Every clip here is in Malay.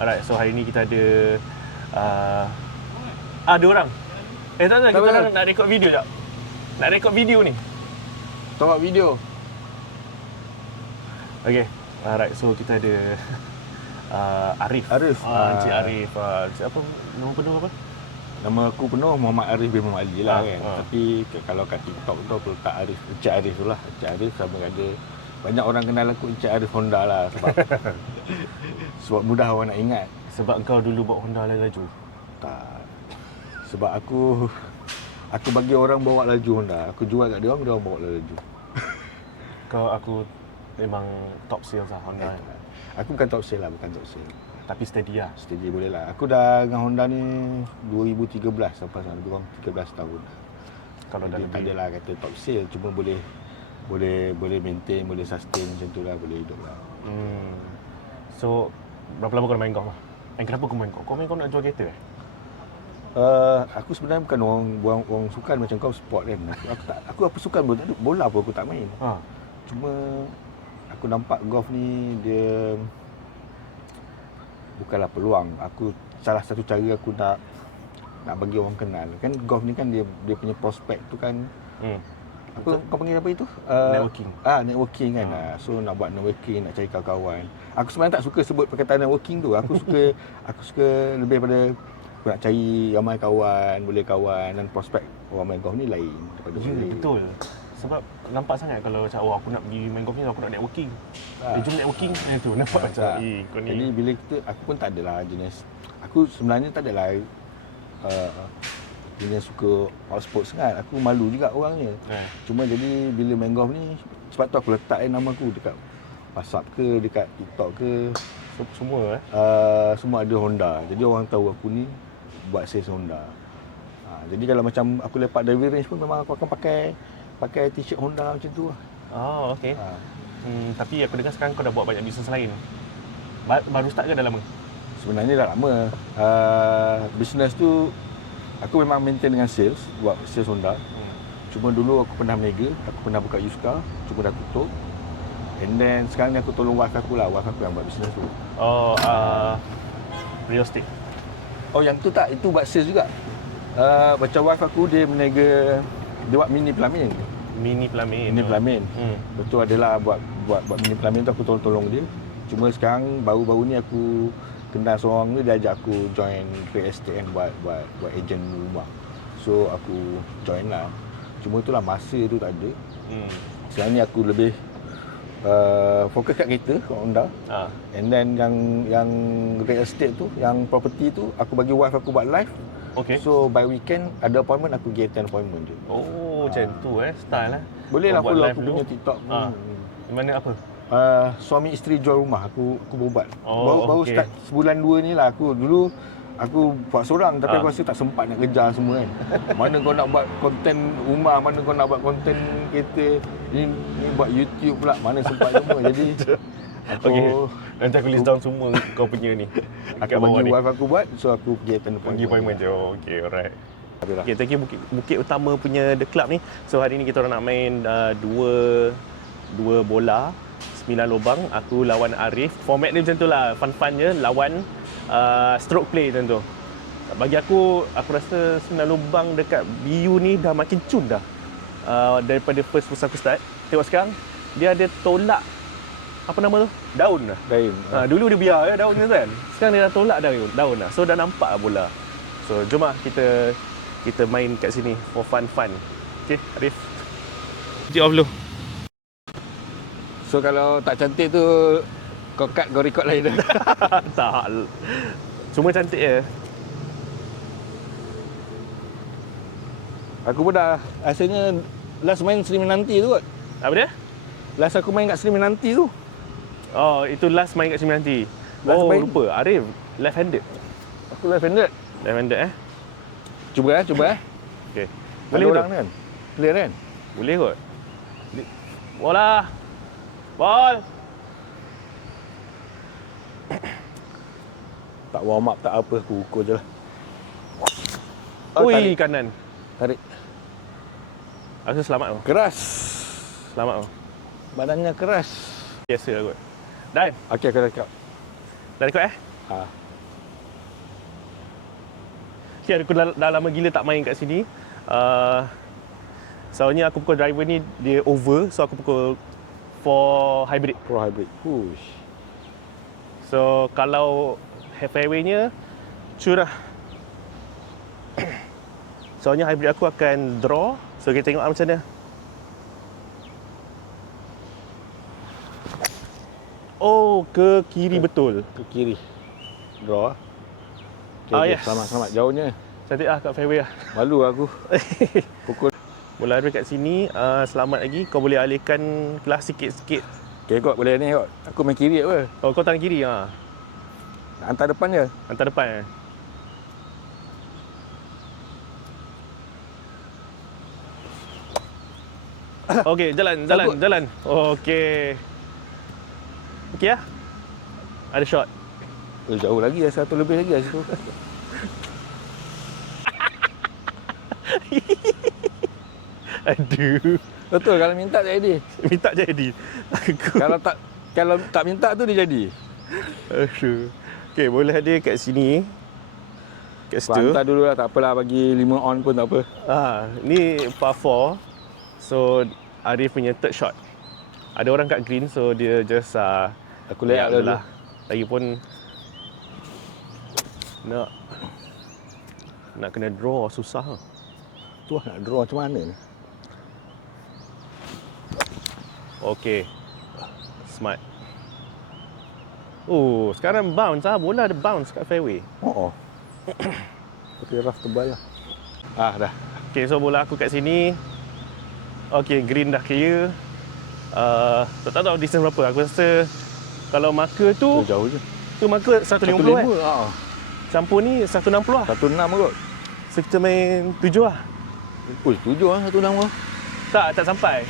Alright, so hari ni kita ada ada orang. Tak, kita orang nak rekod video jap. Nak rekod video ni. Tengok video. Okay, alright, so kita ada Arif. Encik Arif. Encik apa? Nama penuh apa? Nama aku penuh Muhammad Arif bin Muhammad Ali lah kan. Tapi kalau kat TikTok tu aku letak Arif, Encik Arif tu lah. Encik Arif sama ada banyak orang kenal aku Encik Arif Honda lah sebab mudah orang nak ingat. Sebab kau dulu bawa Honda laju? Tak. Sebab aku bagi orang bawa laju Honda. Aku jual kat dia orang bawa laju. Aku memang top sales lah Honda. Aku bukan top sale lah, bukan top sale. Tapi steady lah. Steady boleh lah. Aku dah dengan Honda ni 2013 sampai sana, lebih kurang 13 tahun. Kalau dah tak adalah kata top sale, cuma boleh maintain, boleh sustain macam tu lah, boleh hidup lah. So, berapa lama kau main golf lah? Kenapa kau main golf? Kau main golf nak jual kereta Aku sebenarnya bukan orang sukan macam kau sport kan. Aku apa sukan bola pun aku tak main. Cuma aku nampak golf ni dia bukanlah peluang. Salah satu cara aku nak bagi orang kenal. Kan golf ni kan dia punya prospek tu kan. Kau panggil apa itu? Networking. Networking kan. So nak buat networking, nak cari kawan-kawan. Aku sebenarnya tak suka sebut perkataan networking tu. Aku suka lebih pada aku nak cari ramai kawan, boleh kawan, dan prospek orang main golf ni lain daripada betul. Sebab nampak sangat kalau macam aku nak pergi main golf ni, aku nak networking. Jom networking tu nampak macam kau ni. Jadi bila aku pun tak adalah jenis. Aku sebenarnya tak adalah jenis suka outsport sangat. Aku malu juga orangnya. Cuma jadi bila main golf ni, sebab tu aku letak nama aku dekat WhatsApp ke, dekat TikTok ke, semua ada Honda. Jadi orang tahu aku ni buat sales Honda. Jadi kalau macam aku lepak driving range pun memang aku akan pakai t-shirt Honda macam tu lah. Okey. Tapi aku dengar sekarang kau dah buat banyak bisnes lain. Baru start ke dah lama? Sebenarnya dah lama. Bisnes tu aku memang maintain dengan sales, buat sales Honda. Cuma dulu aku pernah berniaga, aku pernah buka used car, cuma dah tutup. And then sekarang ni aku tolong wife aku lah, wife aku yang buat bisnes tu. Real estate. Yang tu tak, itu buat sales juga. Macam wife aku dia berniaga, dia buat mini pelamin. Mini pelamin. Betul adalah buat mini pelamin tu aku tolong dia. Cuma sekarang baru-baru ni aku kenal seorang ni, dia ajak aku join real estate kan, buat ejen rumah. So aku join lah. Cuma itulah masa tu tak ada. Sekarang ni aku lebih fokus kat kereta, kat Honda. And then yang real estate tu, yang property tu, aku bagi wife aku buat live. So by weekend ada appointment, aku pergi attend appointment je. Macam tu style lah. Boleh lah follow aku punya TikTok. Mana apa? Suami isteri jual rumah, aku berbuat. Baru start sebulan 2 ni lah. Aku buat seorang, tapi aku rasa tak sempat nak kejar semua kan. Mana kau nak buat konten rumah, mana kau nak buat konten kereta, ni buat YouTube pula, mana sempat semua. Jadi nanti aku list down semua kau punya ni. Aku bagi wife aku buat, so aku pergi attend appointment je. Alright. Thank you Bukit Utama punya The Club ni. So hari ni kita orang nak main dua bola 9 lubang. Aku lawan Arif. Format dia macam tu lah, fun-fun je. Lawan stroke play macam tu. Bagi aku rasa 9 lubang dekat BU ni dah makin cun dah. Daripada first aku start. Tengok sekarang dia ada tolak, apa nama tu? Daun lah. Dulu dia biar daun tu kan. Sekarang dia dah tolak daun lah. So dah nampak bola. So jom lah kita main kat sini for fun. Okay, Arif. Switch off dulu. So kalau tak cantik tu kau cut, kau record lain dah. Tak. Cuma cantik je. Aku pun dah rasanya last main Sri Menanti tu kot. Apa dia? Last aku main kat Sri Menanti tu. Itu last main kat Sri Menanti. Lupa. Arif left-handed. Aku left-handed. Left-handed Cuba. Okey. Boleh orang kan? Clear kan? Boleh kot. Bola. Ball. Tak warm up, tak apa, aku ukur je lah. Ui, kanan. Tarik. Aku selamat tu. Keras. Selamat tu. Badannya keras. Biasa lah kot. Dah. Okey, aku rekod. Dah rekod Okay, aku dah lama gila tak main kat sini. Soalnya aku pukul driver ni dia over, so aku pukul for hybrid. Pro hybrid. Push. So kalau fairway-nya curah. Soalnya hybrid aku akan draw. So kita tengok macam mana. Oh, ke kiri betul. Ke kiri. Draw. Yes. Selamat jauhnya. Cantik lah kat fairway lah. Malu aku. Pukul. Bola hybrid kat sini, selamat lagi. Kau boleh alihkan kelas sikit-sikit. Okay kot, boleh ni kot. Aku main kiri apa? Oh, kau tangan kiri ha. Hantar depan je. Hantar depan. Okey, jalan. Okey. Okey lah. Ada shot. Jauh lagi lah, 100 lebih lagi lah situ. Aduh. Betul, kalau minta tak jadi. Minta jadi. Kalau tak minta tu dia jadi. Aduh. Okey, boleh ada kat sini. Kat situ. Hantar dulu lah, tak apalah, bagi 5 on pun tak apa. Ni par 4. So Arif punya third shot. Ada orang kat green, so dia just aku layak dulu. Lagipun nak kena draw susah. Tu lah, nak draw macam mana ni? Okey. Smart. Oh, sekarang bounce bola ada bounce kat fairway. Oh. Tapi rough tebal lah. Dah. Okey, so bola aku kat sini. Okey, green dah clear. Tak tahu distance berapa. Aku rasa kalau marker tu jauh je. Tu marker 150 kan. Campur ni 160 lah. 16 kot. So kita main 7 lah. Ui, 7 lah 16 lah. Tak sampai.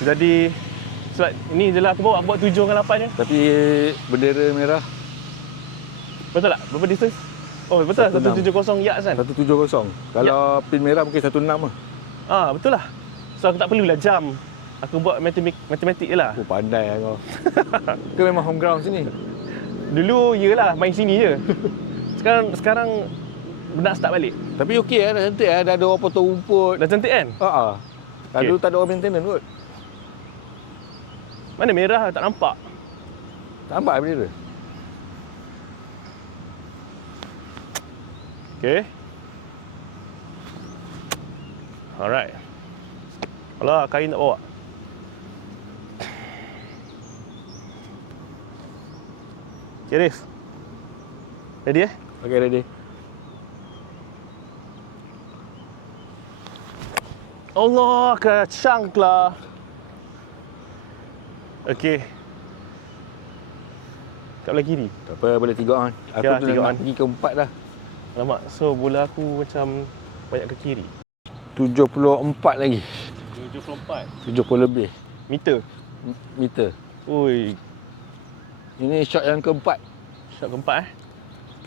Jadi sebab ni je lah aku buat 7 dengan 8 je. Tapi bendera merah. Betul tak? Berapa distance? Oh betul lah, 170 yards kan? 170. Kalau pin merah mungkin 16 lah. Betul lah. So aku tak perlulah jam. Aku buat matematik je lah. Oh, pandai lah kau. Kau memang home ground sini? Dulu yelah, main sini je. Sekarang nak start balik. Tapi okey lah, dah cantik lah. Dah ada orang potong rumput. Dah cantik kan? Dulu tak ada orang maintenance kot. Mana merah tak nampak? Tak nampak bendera? Okay. Alright. Alah, kain tak bawa. Okay, Rif. Ready Okay, ready. Allah, kacang lah. Okay. Kat belah kiri? Tak apa, boleh 3 on. Aku Ya, tu 3 nak on. pergi ke 4 dah. Alamak, so bola aku macam banyak ke kiri. 74 lagi. 74? 70 lebih. Meter. Ui, Ini shot yang keempat. shot keempat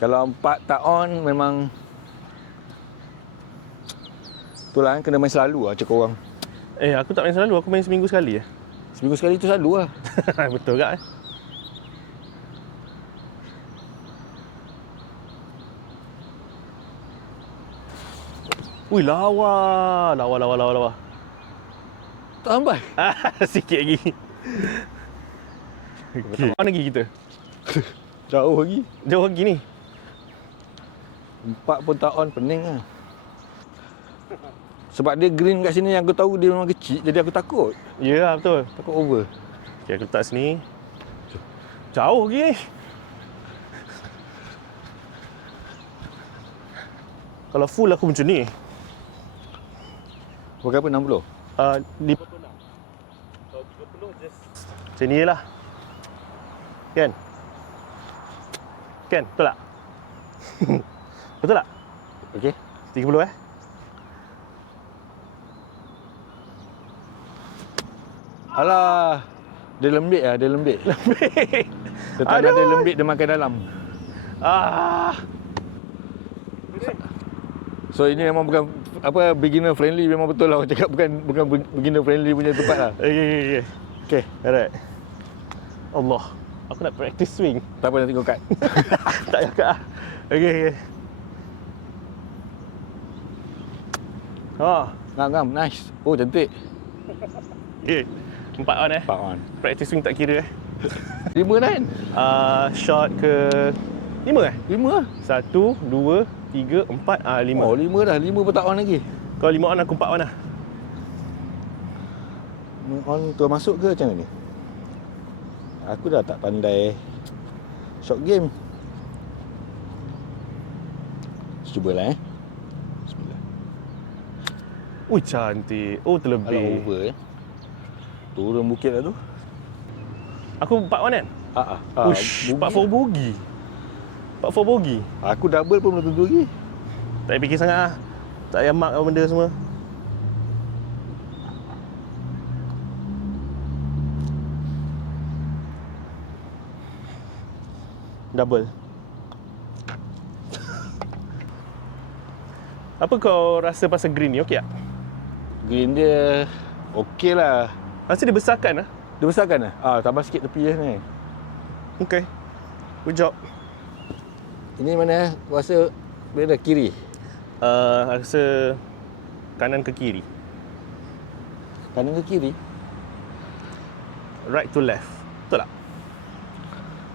Kalau 4 tak on, memang itulah kena main selalu lah cakap orang. Aku tak main selalu, aku main seminggu sekali je. Seminggu sekali tu selalu lah. Betul tak Ui, lawa. Tak sampai. Sikit lagi. Okay. Mana lagi kita? Jauh lagi. Jauh lagi ni. 4 pun tak on, pening lah. Sebab dia green kat sini yang aku tahu dia memang kecil, jadi aku takut. Ya, yeah, betul. Takut over. Okay, aku letak sini. Jauh lagi ni. Kalau full aku macam ni. Berapa 60? Di 56. Kalau 30 just macam ni je lah. Kan? Betul tak? Betul tak? Okey. 30 Alah. Dia lembik lah, dia lembik. Lembik. Dia tak ada lembik, dia makan dalam. So ini memang bukan beginner friendly, memang betul lah orang cakap, bukan beginner friendly punya tempat lah. Okay. Alright. Allah. Aku nak practice swing. Tak apa, nanti kau cut. Tak payah cut lah. Okay. Ngam, nice. Oh, cantik. Okay. 4 on 4 on. Practice swing tak kira 5 kan? Shot ke 5 5 lah. 1, 2, 3, 4, 5. Oh, 5 dah. 5 pun tak on lagi. Kau 5 on, aku 4 on lah. On tu masuk ke macam mana ni? Aku dah tak pandai short game. Cubalah Bismillah. Cantik. Oh, Alah, terlebih. over Turun bukit lah tu. Aku 4 on kan? Ush, 4-4 bogey. 4-4 bogey. Aku double pun belum tentu lagi. Tak payah fikir sangat lah. Tak payah mark benda semua. Double. Apa kau rasa pasal green ni? Okey tak? Green dia okey lah. Rasa dia besarkan lah. Dia besarkan lah? Tambah sikit tepi lah ni. Okay. Good job. Ini mana? Aku rasa mana kiri? Rasa kanan ke kiri. Kanan ke kiri? Right to left. Betul tak?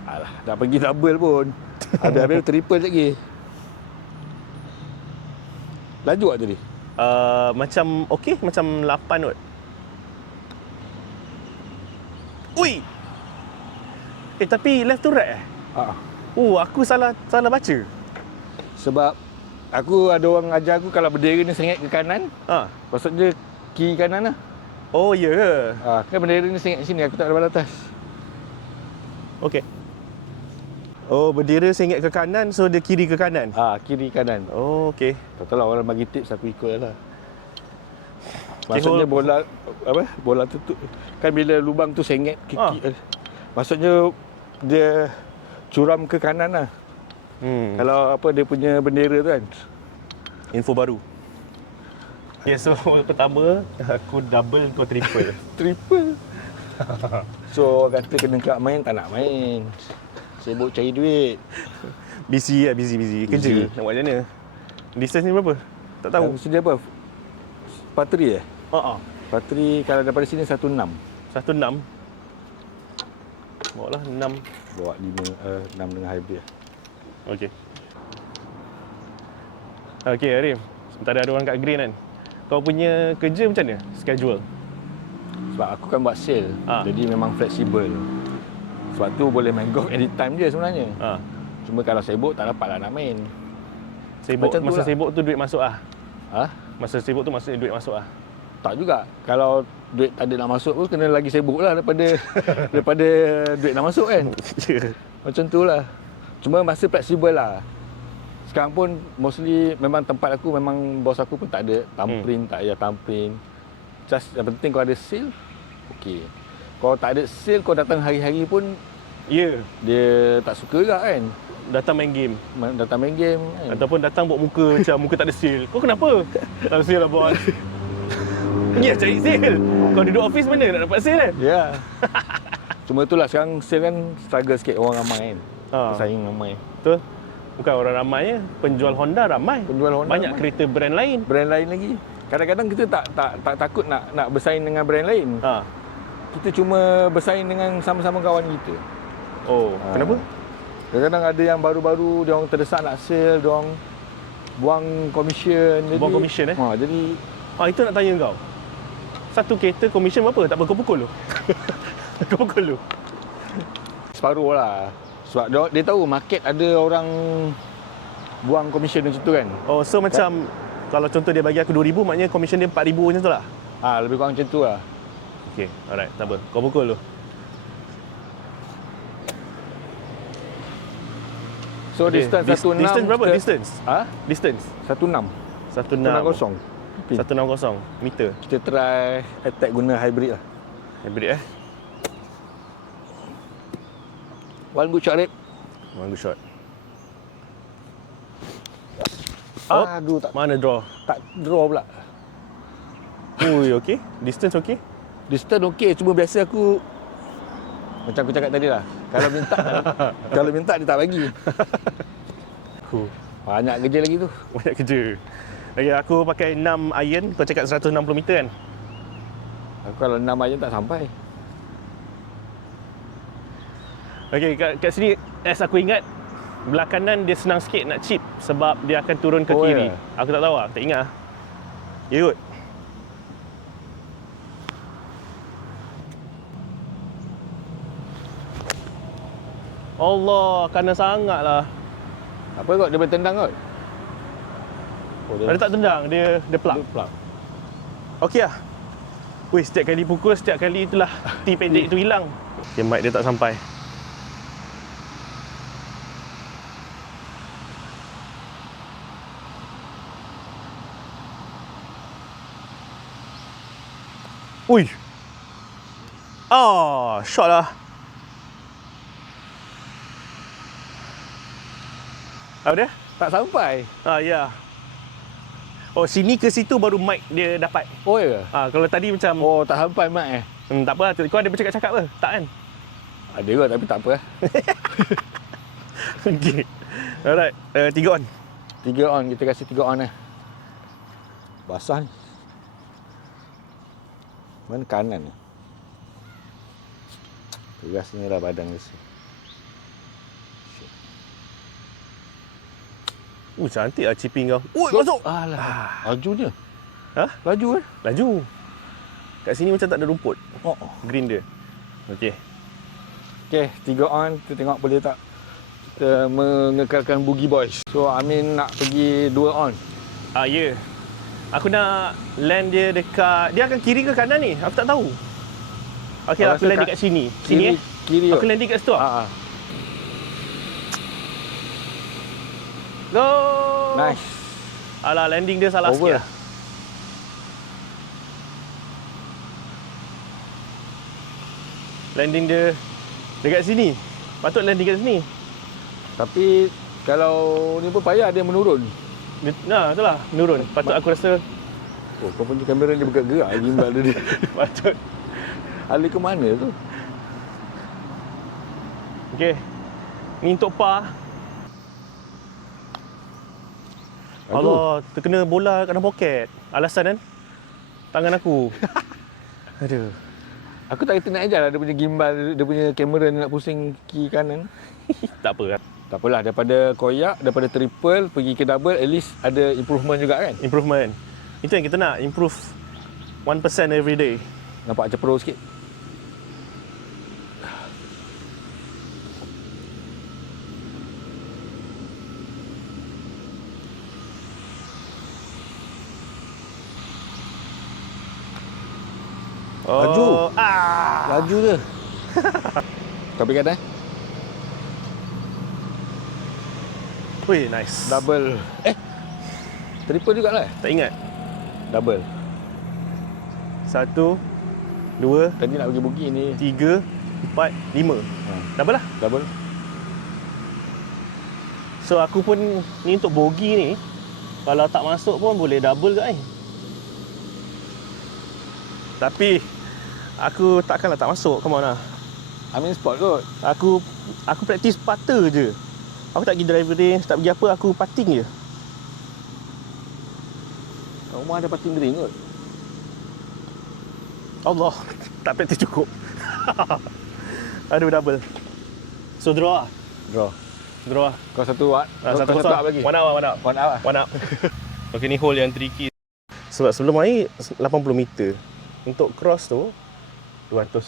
Alah, dah pergi double pun. Habis-habis triple lagi. Laju tak tadi? Macam okey, macam 8 kot. Ui. Tapi left to right aku salah baca. Sebab aku ada orang ajar aku kalau bendera ni sengit ke kanan, maksudnya kiri kanan lah. Oh, ya ke? Kan bendera ni sengit sini, aku tak ada balas atas. Okey. Oh, bendera sengit ke kanan, so dia kiri ke kanan? Kiri kanan. Oh, okey. Tak tahu lah, orang bagi tips aku ikut lah. Maksudnya bola tu kan bila lubang tu sengit ke kiri. Maksudnya dia curam ke kanan lah. Kalau dia punya bendera tu kan. Info baru. Okay, so pertama aku double, kau triple. Triple. So kata kena kat main, tak nak main. Sibuk cari duit. Busy. Kerja. Nak buat macam mana? Distance ni berapa? Tak tahu. Sedia apa? Patri Patri kalau daripada sini 1.6. 1.6. Bawa lah 6. Bawa 6 dengan hybrid. Okey. Okey, Arif. Sementara ada orang kat green kan. Kau punya kerja macam mana? Schedule? Sebab aku kan buat sale. Jadi memang fleksibel. Sebab tu boleh main golf anytime je sebenarnya. Cuma kalau sibuk tak dapat lah nak main. Masa sibuk tu duit masuk lah? Masa sibuk tu maksudnya duit masuk lah? Tak juga. Kalau duit tak ada nak masuk pun kena lagi sibuk lah daripada duit nak masuk kan. Macam tu lah. Cuma masa fleksibel lah. Sekarang pun mostly memang tempat aku, memang bos aku pun tak ada thumbprint, tak payah thumbprint. Just yang penting kau ada seal, okey. Kalau tak ada seal, kau datang hari-hari pun dia tak suka juga kan. Datang main game kan? Ataupun datang buat muka macam muka tak ada seal. Kau kenapa? Tak ada seal lah bos. Ya, cari seal. Kau duduk office mana nak dapat seal kan? Ya. Cuma itulah sekarang seal kan struggle sikit, orang ramai kan. Pesaing ramai. Betul. Bukan orang ramai je, penjual Honda ramai. Banyak ramai. kereta brand lain. Brand lain lagi. Kadang-kadang kita tak takut nak bersaing dengan brand lain. Kita cuma bersaing dengan sama-sama kawan kita. Kenapa? Kadang-kadang ada yang baru-baru, dia orang terdesak nak sale, dia orang buang komisen. Buang komisen Jadi itu nak tanya kau. Satu kereta komisen berapa? Tak apa, kau pukul lu. Kau pukul lu. Separuh lah. Sebab dia tahu market ada orang buang komisen macam tu kan. So macam kalau contoh dia bagi aku 2,000, maknanya komisen dia 4,000 macam tu lah? Lebih kurang macam tu lah. Okay, alright, tak apa. Kau pukul lu. So distance 1.6. Distance berapa? Distance? Distance? 1.6. 1.60 meter. Kita try attack guna hybrid lah. Hybrid One good shot, Rip. One good shot. Aduh, tak. Mana draw? Tak draw pula. Ui, okey. Distance okey? Distance okey, cuma biasa aku macam aku cakap tadi lah. Kalau minta dia tak bagi. Banyak kerja lagi tu. Banyak kerja. Okay, aku pakai 6 iron. Kau cakap 160 meter kan? Aku kalau 6 iron tak sampai. Okay, kat sini as aku ingat, belah kanan dia senang sikit nak chip sebab dia akan turun ke kiri. Ya. Aku tak tahu lah, tak ingat lah. Ya kot. Allah, kanan sangat lah. Apa kot, dia boleh tendang kot? Oh, Dia tak tendang, dia plug. plug. Okey lah. Wih, setiap kali pukul, setiap kali itulah T pendek itu hilang. Okay, mic dia tak sampai. Ui. Shot lah. Apa dia? Tak sampai. Ya. Oh, sini ke situ baru mic dia dapat. Oh ya? Kalau tadi macam Oh, tak sampai mic eh? tak apa lah. Kau ada bercakap-cakap ke? Tak kan? Ada kot tapi tak apa eh. Okay. Alright. 3 on. 3 on, kita kasih 3 on eh. Basah ni. Mana kanan ni? Tegas ni lah badan dia. Cantik lah chipping kau. Masuk. Alah. Laju dia. Ha? Laju kan? Laju. Kat sini macam tak ada rumput. Green dia. Okey. Okey, 3 on. Kita tengok boleh tak kita mengekalkan Boogie Boys. So, Amin nak pergi 2 on. Ya. Aku nak land dia dekat... Dia akan kiri ke kanan ni? Aku tak tahu. Okey, aku land dekat sini. Sini Kiri. Aku land dekat situ. Go! Nice. Alah, landing dia salah Over. sikit lah. Landing dia dekat sini. Patut landing kat sini. Tapi kalau ni pun payah dia menurun. Itulah, menurun. Patut aku rasa... Oh, kau punya kamera dia bergerak gimbal dia. Patut. Alih ke mana tu? Okey. Ni untuk par. Allah, terkena bola kat dalam poket. Alasan kan? Tangan aku. Aduh. Aku tak kata nak ajar lah dia punya gimbal, dia punya kamera ni nak pusing kiri kanan. Tak apa kan? Tak apalah, daripada koyak, daripada triple pergi ke double, at least ada improvement juga kan? Improvement. Itu yang kita nak, improve 1% every day. Nampak macam pro sikit. Laju. Laju je. Kau pergi kanan? Wih, nice. Double. Triple jugalah. Tak ingat. Double. 1, 2, Tadi nak pergi boogie ni. 3, 4, 5. Double lah. Double. So aku pun ni untuk bogey ni, kalau tak masuk pun boleh double ke kan? Tapi aku takkanlah tak masuk. Come on lah. Amin spot kot. Aku praktis putter je. Aku tak pergi driver range, tak pergi apa, aku putting je. Kat rumah ada putting green kot. Allah, tak praktis cukup. Aduh, double. So draw lah. Draw lah. Kau satu watt. Satu kau kosong. up lagi. One up lah. One up. Okay, ni hole yang tricky. Sebab sebelum air 80 meter. Untuk cross tu 180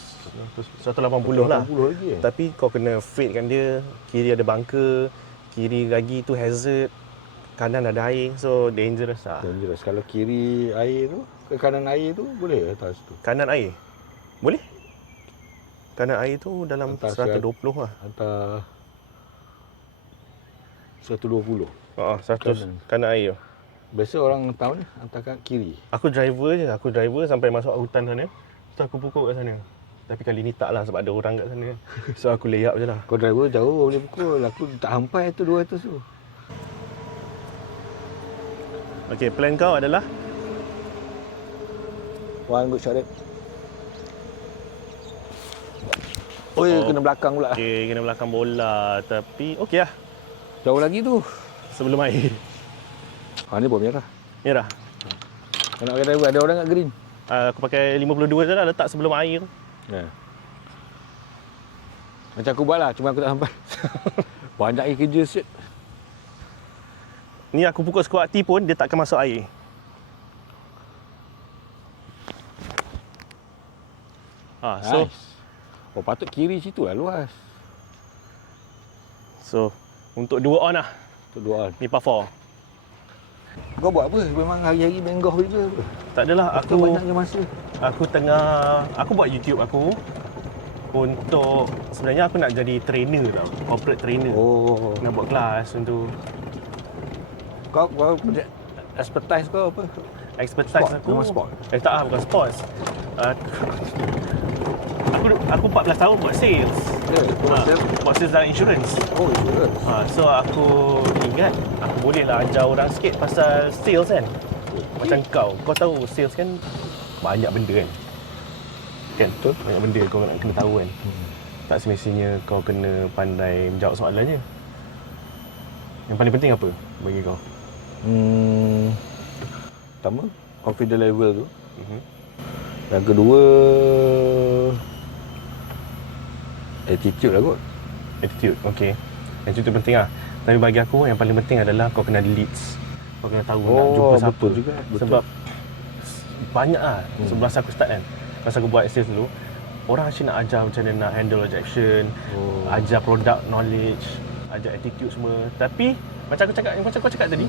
lah. 180 lagi Tapi kau kena fade kan dia. Kiri ada bunker, kiri lagi tu hazard, kanan ada air, so dangerous lah. Dangerous. Kalau kiri air tu, ke kanan air tu boleh atas tu. Kanan air boleh? Kanan air tu dalam Hantar 120 lah. Hantar 120. 100 kanan air. Biasa orang tahu ni hantar kat kiri. Aku driver je, sampai masuk hutan sana. Lepas aku pukul kat sana. Tapi kali ni tak lah sebab ada orang kat sana. So aku lay up je lah. Kau driver jauh boleh pukul. Aku tak sampai tu 200 tu. Okay, plan kau adalah? One good shot it. Oh ya, kena belakang pula. Okay, kena belakang bola. Tapi okey lah. Jauh lagi tu. Sebelum air. Ni bawah merah. Merah. Kau nak pakai driver, ada orang kat green. Aku pakai 52 je lah, letak sebelum air. Ya. Macam aku buat lah, cuma aku tak sampai. Banyak air kerja set. Ni aku pukul sekuat hati pun dia takkan masuk air. So Nice. Oh, patut kiri situ lah luas. So untuk 2 on lah. Untuk 2 on. Ni par 4. Kau buat apa? Memang hari-hari main golf je apa? Tak adalah Aku banyaknya masa. Aku buat YouTube aku untuk sebenarnya aku nak jadi trainer tau. Corporate trainer. Oh. Nak buat kelas untuk Kau expertise kau apa? expertise Sport, aku. memang sport. Tak lah, bukan sports. Aku 14 tahun buat sales. Ya, Buat sales dalam insurance. Oh, insurance. So aku ingat aku boleh lah ajar orang sikit pasal sales kan. Macam kau tahu sales kan banyak benda kan. Kan? Betul. Banyak benda kau nak kena tahu kan. Tak semestinya kau kena pandai menjawab soalan je. Yang paling penting apa bagi kau? Pertama, confidence level tu. Yang kedua, attitude lah kot. Attitude, okey. Attitude penting lah. Tapi bagi aku yang paling penting adalah kau kena leads. Kau kena tahu nak jumpa siapa. Betul juga. Betul. Sebab banyak lah sebelum aku start kan. Masa aku buat sales dulu, orang asyik nak ajar macam mana nak handle rejection, ajar product knowledge, ajar attitude semua. Tapi macam kau cakap tadi,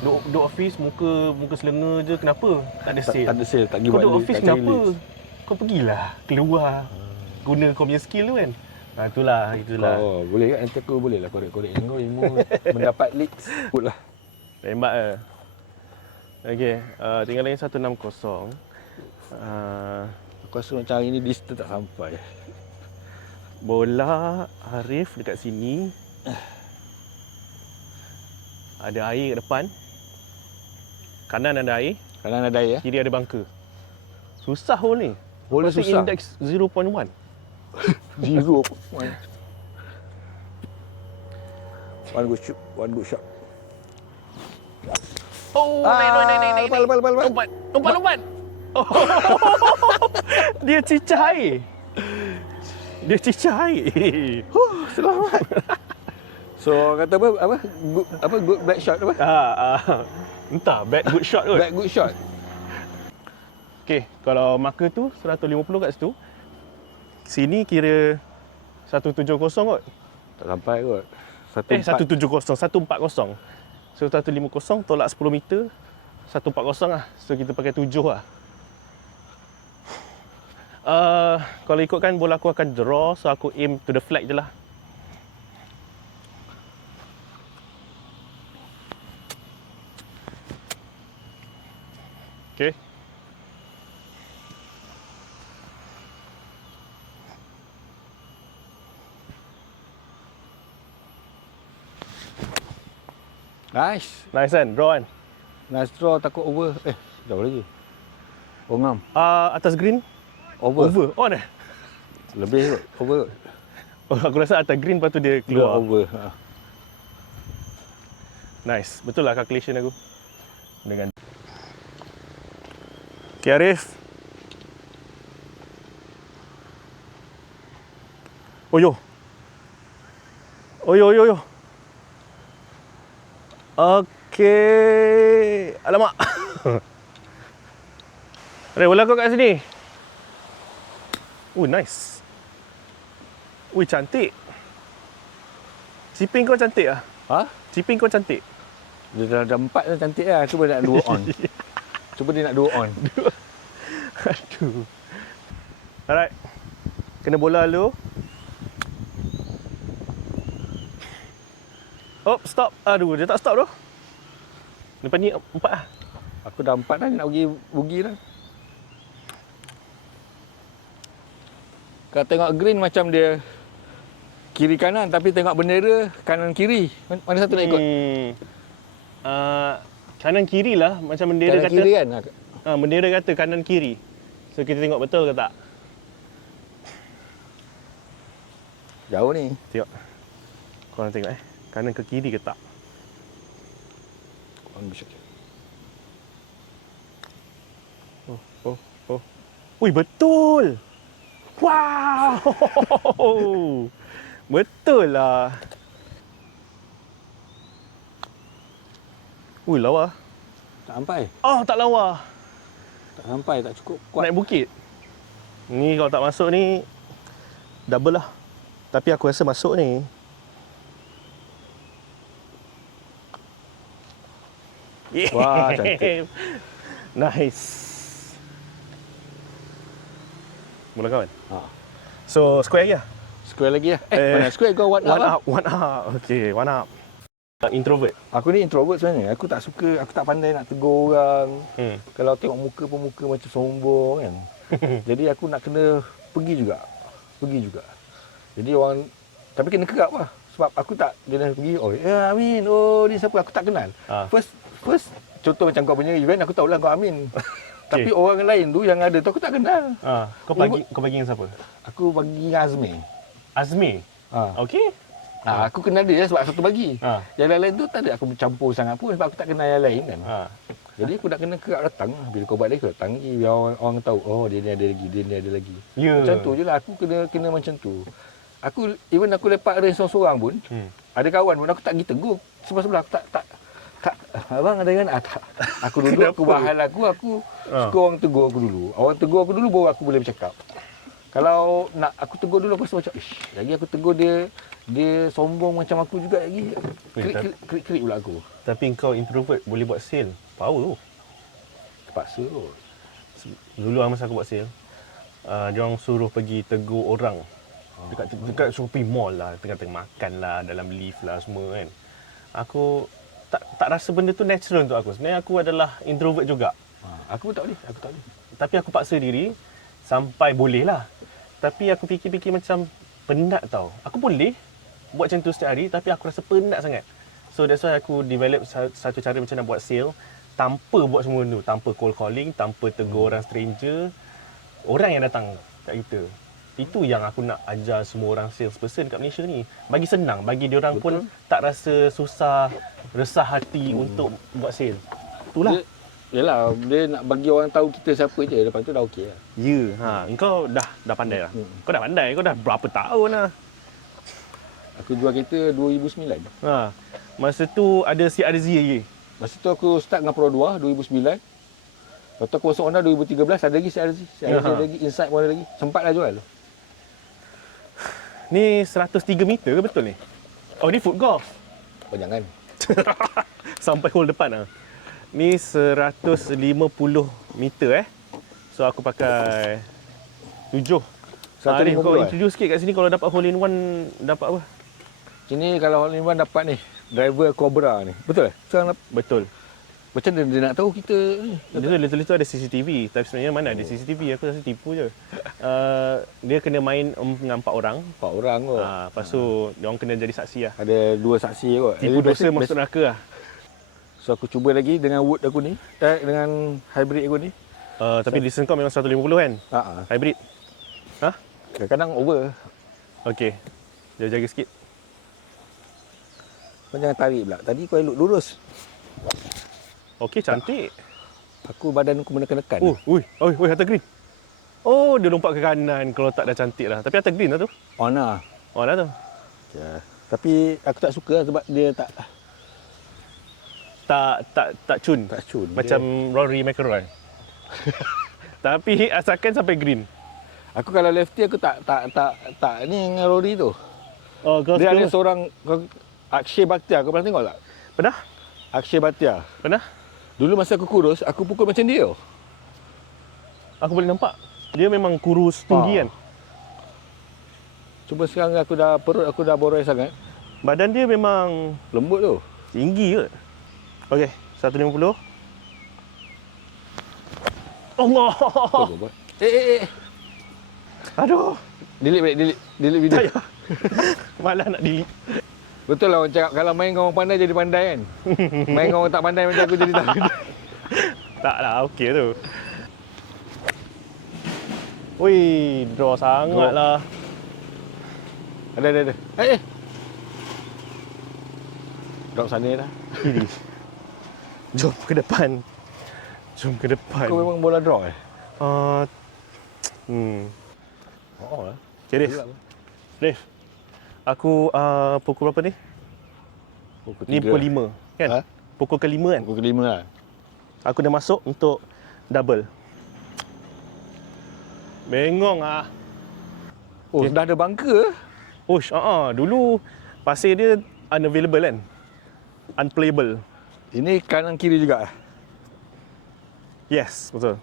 duduk office muka selenga je, kenapa? Tak ada sale. Tak ada sale, tak pergi Kau buat duduk lead, office tak cari kenapa? leads. Kau pergilah keluar. Guna kau punya skill tu kan. Itulah. Oh, boleh kan? Nanti aku boleh lah korek-korek yang kau ilmu mendapat leads. Good lah. Tembak ke? Okey, tinggal lagi 160. Aku rasa macam hari ni distance tak sampai. Bola Arif dekat sini. Ada air kat depan. Kanan ada air, Kanan ada air ya? kiri ada bunker. Susah hole ni. Bola Lepas tu susah. Index 0.1. 0. One good shot. Oh, naik. Lepas. Lompat. Oh. Dia cicah air. Selamat. So kata apa? Good back shot apa? Entah, bad good shot kot. Back good shot. Okey, kalau marker tu 150 kat situ. Sini kira 170 kot. Tak sampai kot. 170, 140. So 150 tolak 10 meter 140 lah. So kita pakai 7 lah. Kalau ikutkan bola aku akan draw, so aku aim to the flag je lah. Okay. Nice kan? Draw kan? Nice draw, takut over. Jauh lagi. Oh ngam. Atas green? Over. On eh? Lebih kot. Over kot. Oh, aku rasa atas green lepas tu dia keluar. Over. Nice. Betul lah calculation aku. Dengan Okay, Arif. Oyo. Okey. Alamak. Arif, bola kau kat sini. Nice. Cantik. Chipping kau cantik lah. Chipping kau cantik. Dia dah 4 dah cantik lah. Cuba nak 2 on. Cuba dia nak 2 on. Aduh. Alright. Kena bola dulu. Stop. Aduh, dia tak stop tu. Lepas ni 4 lah. Aku dah 4 dah, nak pergi bugi dah. Kau tengok green macam dia kiri kanan, tapi tengok bendera kanan kiri. Mana satu nak ikut? Kanan kiri lah. Macam bendera Kanan kata. kiri kan? Bendera kata kanan kiri. So kita tengok betul ke tak? Jauh ni. Tengok. Korang tengok kanan ke kiri ke tak? One shot. Ui, betul. Wow. Betul lah. Ui, lawa. Tak sampai. Oh, tak lawa. Tak sampai, tak cukup kuat. Naik bukit. Ni kalau tak masuk ni double lah. Tapi aku rasa masuk ni. Wah, cantik. Nice. Mula kawan. Ha. So, square lagi lah? Square lagi lah. Mana square kau one up? One up. Okay, one up. Introvert. Aku ni introvert sebenarnya. Aku tak suka, aku tak pandai nak tegur orang. Kalau tengok muka pun muka macam sombong kan. Jadi aku nak kena pergi juga. Jadi orang, tapi kena kerap lah. Sebab aku tak, dia dah pergi, oh ya Amin, oh ni siapa, aku tak kenal. First, contoh macam kau punya event, aku tahulah kau Amin. Tapi orang lain tu yang ada tu aku tak kenal. Kau bagi dengan siapa? Aku bagi dengan Azmi. Azmi? Okay. Aku kenal dia sebab satu bagi. Yang lain-lain tu tak ada aku bercampur sangat pun sebab aku tak kenal yang lain kan. Jadi aku nak kena kerap datang. Bila kau buat dia, aku datang lagi. Biar orang tahu, oh dia ni ada lagi, dia ni ada lagi. Macam tu je lah, aku kena macam tu. Even aku lepak range seorang-seorang pun, ada kawan pun aku tak pergi tegur. Sebelah-sebelah aku tak abang ada kan? Tak. Aku duduk, aku bahal aku suka orang tegur aku dulu. Orang tegur aku dulu baru aku boleh bercakap. Kalau nak aku tegur dulu aku rasa macam lagi aku tegur dia sombong macam aku juga lagi. Krik pula aku. Tapi kau introvert boleh buat sale. Power tu. Terpaksa kot. Dulu masa aku buat sale, diorang suruh pergi tegur orang. Dekat shopping mall lah, tengah-tengah makan lah, dalam lift lah semua kan. Aku tak rasa benda tu natural untuk aku. Sebenarnya aku adalah introvert juga. Aku tak boleh. Tapi aku paksa diri sampai boleh lah. Tapi aku fikir-fikir macam penat tau. Aku boleh buat macam tu setiap hari tapi aku rasa penat sangat. So that's why aku develop satu cara macam nak buat sale tanpa buat semua tu. Tanpa cold calling, tanpa tegur orang stranger. Orang yang datang kat kita. Itu yang aku nak ajar semua orang salesperson kat Malaysia ni. Bagi senang, bagi diorang pun tak rasa susah, resah hati untuk buat sale. Itulah. Yalah, dia nak bagi orang tahu kita siapa je, lepas tu dah okey lah. Engkau dah pandai lah. Kau dah pandai, kau dah berapa tahun lah. Aku jual kereta 2009. Masa tu ada CRZ lagi. Masa tu aku start dengan Pro 2 2009. Lepas tu aku masuk Honda 2013, ada lagi CRZ ada lagi, Insight pun ada lagi. Sempat dah jual. Ni 103 meter ke betul ni? Oh, ni foot golf. Oh, jangan. Sampai hole depan lah. Ni 150 meter So aku pakai 7. Arif, kau introduce sikit kat sini kalau dapat hole in one dapat apa? Sini kalau hole in one dapat ni, driver Cobra ni. Betul? Betul. Macam mana dia nak tahu kita ni? Dia tulis tu ada CCTV. Tapi sebenarnya mana ada CCTV? Aku rasa tipu je. Dia kena main dengan 4 orang. 4 orang kot. Lepas tu dia orang kena jadi saksi lah. Ada 2 saksi kot. Tipu dosa masuk neraka lah. So aku cuba lagi dengan wood aku ni, dengan hybrid aku ni. Tapi listen kau memang 150 kan? Hybrid. Kadang-kadang over. Okey. Dia jaga sikit. Kau jangan tarik pula. Tadi kau elok lurus. Okey, cantik. Aku badan aku menekan-nekan. Ui, atas green. Oh, dia lompat ke kanan kalau tak dah cantik lah. Tapi atas green lah tu. On lah tu. Ya. Tapi aku tak suka sebab dia tak cun. Macam Rory McIlroy. Tapi asalkan sampai green. Aku kalau lefty aku tak ni dengan Rory tu. Oh, kau dia ada seorang Akshay Bhatia, kau pernah tengok tak? Pernah? Akshay Bhatia. Pernah? Dulu masa aku kurus, aku pukul macam dia. Aku boleh nampak. Dia memang kurus tinggi kan. Cuma sekarang perut aku dah borai sangat. Badan dia memang lembut tu. Tinggi ke? Okey, 150. Allah. Aduh. Delete video. Tak payah. Malah nak delete. Betul lah orang cakap kalau main dengan orang pandai jadi pandai kan. Main dengan orang tak pandai macam aku jadi tak pandai. Tak lah, okey tu. Ui, draw sangat lah. Ada. Drop sana dah. Jom ke depan. Kau memang bola draw Oh lah. Okay, Rif. Aku pukul berapa ni? Pukul Ni 3. pukul 5 kan? Ha? Pukul ke-5 kan? Pukul 5 lah. Aku dah masuk untuk double. Bengong ah. Oh, Okay. dah ada bunker? Ush, dulu pasir dia unavailable kan? Unplayable. Ini kanan kiri juga? Yes, betul.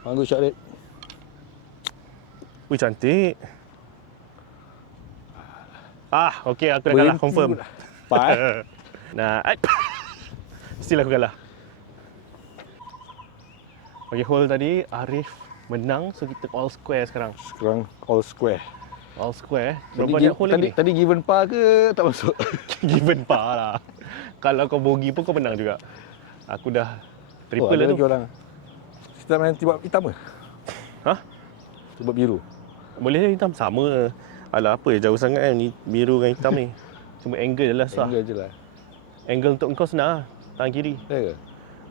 Bagus shot rate. Wih, cantik. Okey, aku dah kalah, confirm. Pak. Nah, still aku kalah. Okey, hole tadi Arif menang, so kita all square sekarang. Sekarang all square. All square. Tadi, Berapa banyak hole lagi? tadi given par ke tak masuk? Given par lah. Kalau kau bogey pun kau menang juga. Aku dah triple ada lah tu. lagi orang. Kita main tibak hitam ke? Hah? Tibak biru. Boleh hitam sama. Alah, apa jauh sangat kan ni biru dengan hitam ni. Cuma angle je lah susah. Angle je lah. Angle untuk kau senang lah. Tangan kiri. Ya ke?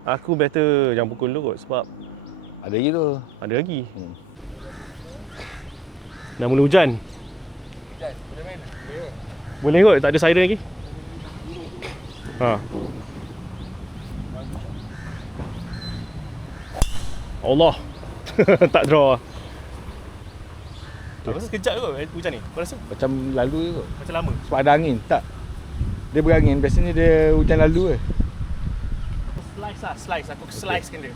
Aku better jangan pukul dulu kot sebab Ada lagi tu. ada lagi. Dah mula hujan. Boleh main? Boleh kot, tak ada siren lagi. Allah. Tak draw. Aku rasa sekejap kot hujan ni. Kau rasa Macam lalu je kot. macam lama. Sebab ada angin. Tak. Dia berangin. Biasanya dia hujan lalu ke. Slice. Aku slice kan dia.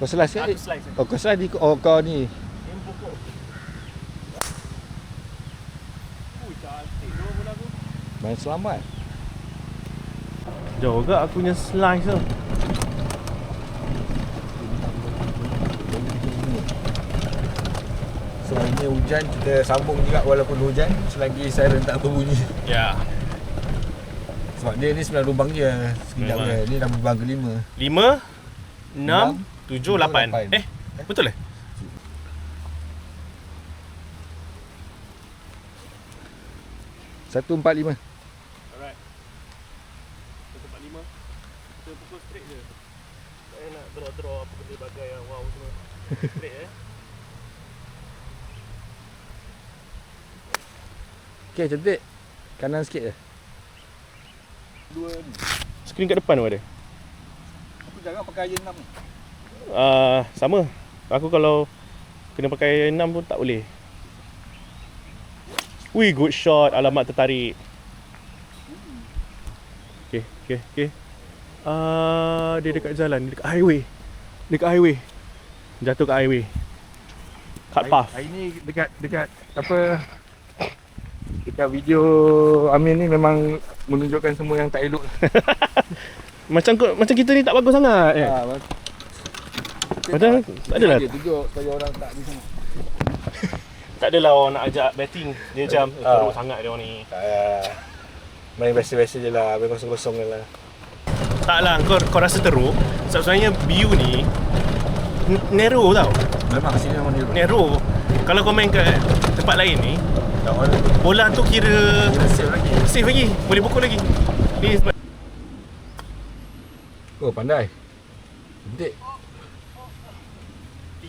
Kau slice kan? Aku slice. Oh, kau slice di... Oh, kau ni. Yang pokok. Cantik dua bola aku. Main selamat. Jauh ke aku punya slice tu. Selagi hujan, kita sambung juga walaupun hujan. Selagi siren tak berbunyi. Ya. Sebab dia ni 9 lubang je. Sekejap je. Ni dah lubang ke 5. 5, 6, 7, 8. 8. Betul eh? Satu 4 5. Alright. 145. Kita pukul straight je. Tak nak draw apa benda bagai yang wow semua. Straight Okey, cantik. Kanan sikit je. Dua ni. Skrin kat depan pun ada. Aku jarang pakai iron 6 ni. Sama. Aku kalau kena pakai 6 pun tak boleh. Wih, good shot. Alamat tertarik. Okay. Dia dekat jalan, dia dekat highway. Jatuh kat highway. Cut path. Hari ni dekat apa, dekat video Amin ni memang menunjukkan semua yang tak elok. Macam kita ni tak bagus sangat. Padahal tak adalah. Dia tunjuk supaya orang tak di sana. Tak adalah orang nak ajak betting. Dia macam teruk sangat dia orang ni. Main biasa-biasa je lah, main kosong-kosong je lah. Tak lah, kau rasa teruk. Sebab sebenarnya view ni narrow tau. Memang sini memang ni. Narrow. Kalau kau main kat tempat lain ni, bola tu kira safe lagi. Boleh pukul lagi. Ni sebab Oh, pandai. Cantik.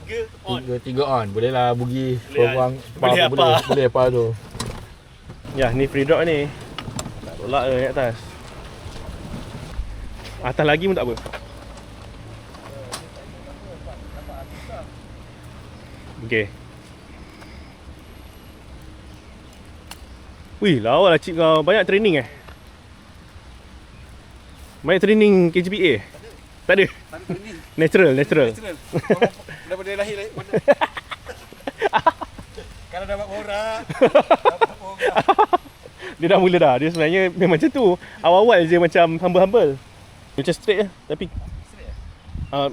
3 on. Boleh lah bugi korang. Boleh apa? Boleh apa tu. ya, ni free drop ni. Tak tolak ke kat atas. Atas lagi pun tak apa. Okey. Wih, lawa lah cik kau. Banyak training Banyak training KGPA? Tak ada? Natural. Daripada lahir. Kalau dapat borak. Dia dah mula dah. Dia sebenarnya memang macam tu. Awal-awal je macam humble-humble. Macam straight je. Tapi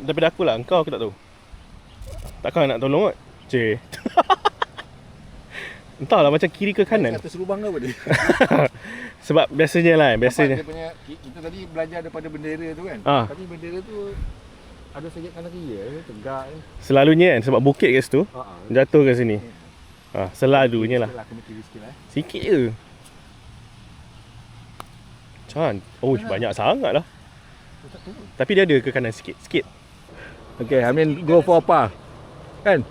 daripada aku lah. Engkau aku tak tahu. Takkan nak tolong kot. Cik. Entahlah macam kiri ke kanan. Atas lubang ke apa dia? Sebab biasanya lah. Biasanya. Dia punya, kita tadi belajar daripada bendera tu kan. Tapi bendera tu ada sakit kanan kiri tegak ni. Selalunya kan. Sebab bukit kat situ. Jatuh ke sini. Selalunya lah. Kena kiri sikit lah. Sikit je. Oh, banyak sangat lah. Tapi dia ada ke kanan sikit. Okay, I mean go for par. Kan?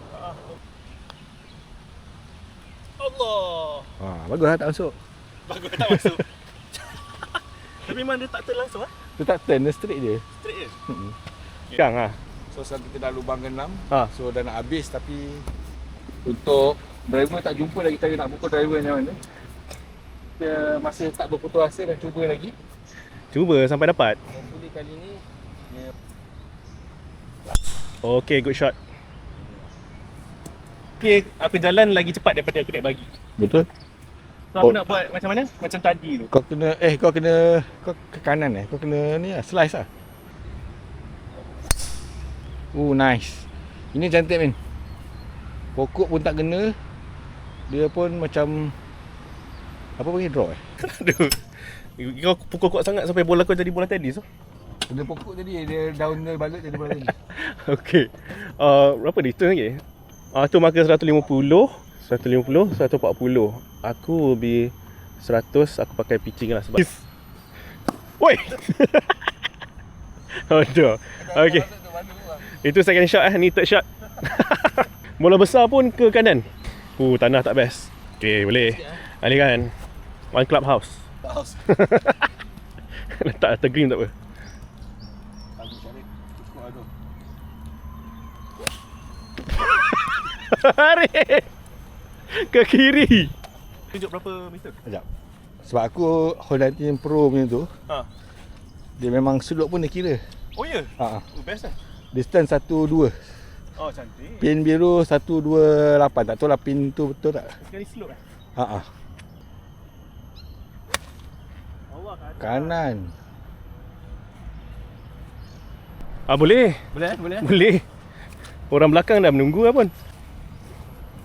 Bagus lah tak masuk. Bagus tak masuk. Tapi memang dia tak turn langsung ah. Dia tak turn, dia straight je. Straight je. Sekarang ah. So sekarang kita dah lubang ke-6. So dah nak habis tapi untuk driver tak jumpa lagi cara nak pukul driver macam mana. Dia masih tak berputus asa, dah cuba lagi. Cuba sampai dapat. Hopefully kali ni Okay, good shot. Okay, aku jalan lagi cepat daripada aku naik bagi. betul. So aku nak buat macam mana? Macam tadi tu. Kau ke kanan Kau kena ni lah, slice lah. Nice. Ini cantik men. Pokok pun tak kena. Dia pun macam apa panggil draw Aduh. Kau pukul kuat sangat sampai bola kau jadi bola tenis tu. Dia pokok tadi, dia daun dia balut jadi bola tenis. Okay. Berapa dia? Itu lagi? Tu marker 150, 140. Aku lebih 100, aku pakai pitching lah sebab Woi! Aduh. Okay. Itu second shot ni third shot. Bola besar pun ke kanan. Tanah tak best. Okay, boleh. Alihkan. One clubhouse. House. Letak atas green tak apa. Arif! Ke kiri. Tunjuk berapa meter? Sekejap. Sebab aku Honda Team Pro punya tu, dia memang sudut pun dia kira. Oh ya? Best lah. Distance 1.2. Oh, cantik. Pin biru 128. Tak tahu lah pin tu betul tak? Sekali slope eh? Allah, kanan. Boleh. Boleh? Boleh. Orang belakang dah menunggu lah pun.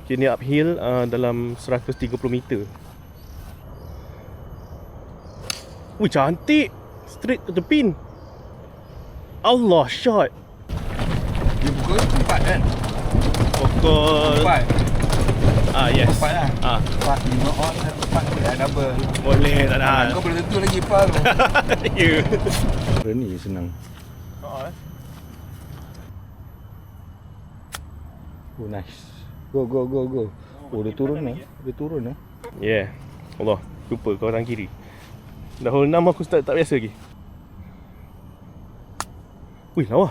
Okay, ni uphill dalam 130 meter. Cantik. Straight to the pin. Allah, shot. Dia pukul 4 kan? Pukul 4. Yes. 4 lah. 4, 5 on, 4 boleh lah double. Boleh, tak ada. Kau boleh tentu lagi par. Ya. Ni senang. Nice. Go. Dia turun lah. Yeah. Allah, lupa kau orang kiri. Dah hole 6 aku tak biasa lagi. Lawa.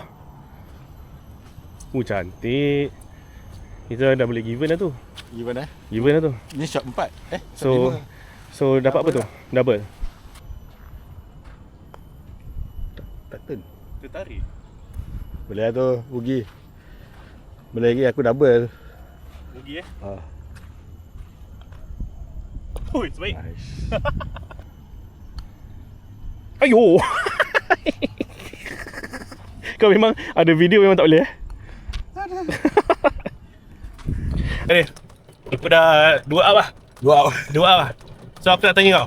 Cantik. Kita dah boleh given dah tu. Given dah tu. Ni shot 4. So dapat apa tu? Double. Tak turn. Tertarik. Boleh lah tu, rugi. Boleh lagi aku double. Rugi eh? Baik. Nice. Ayo. Kau memang ada video memang tak boleh eh? Aku dah 2 up lah. 2 up lah. So aku nak tanya kau.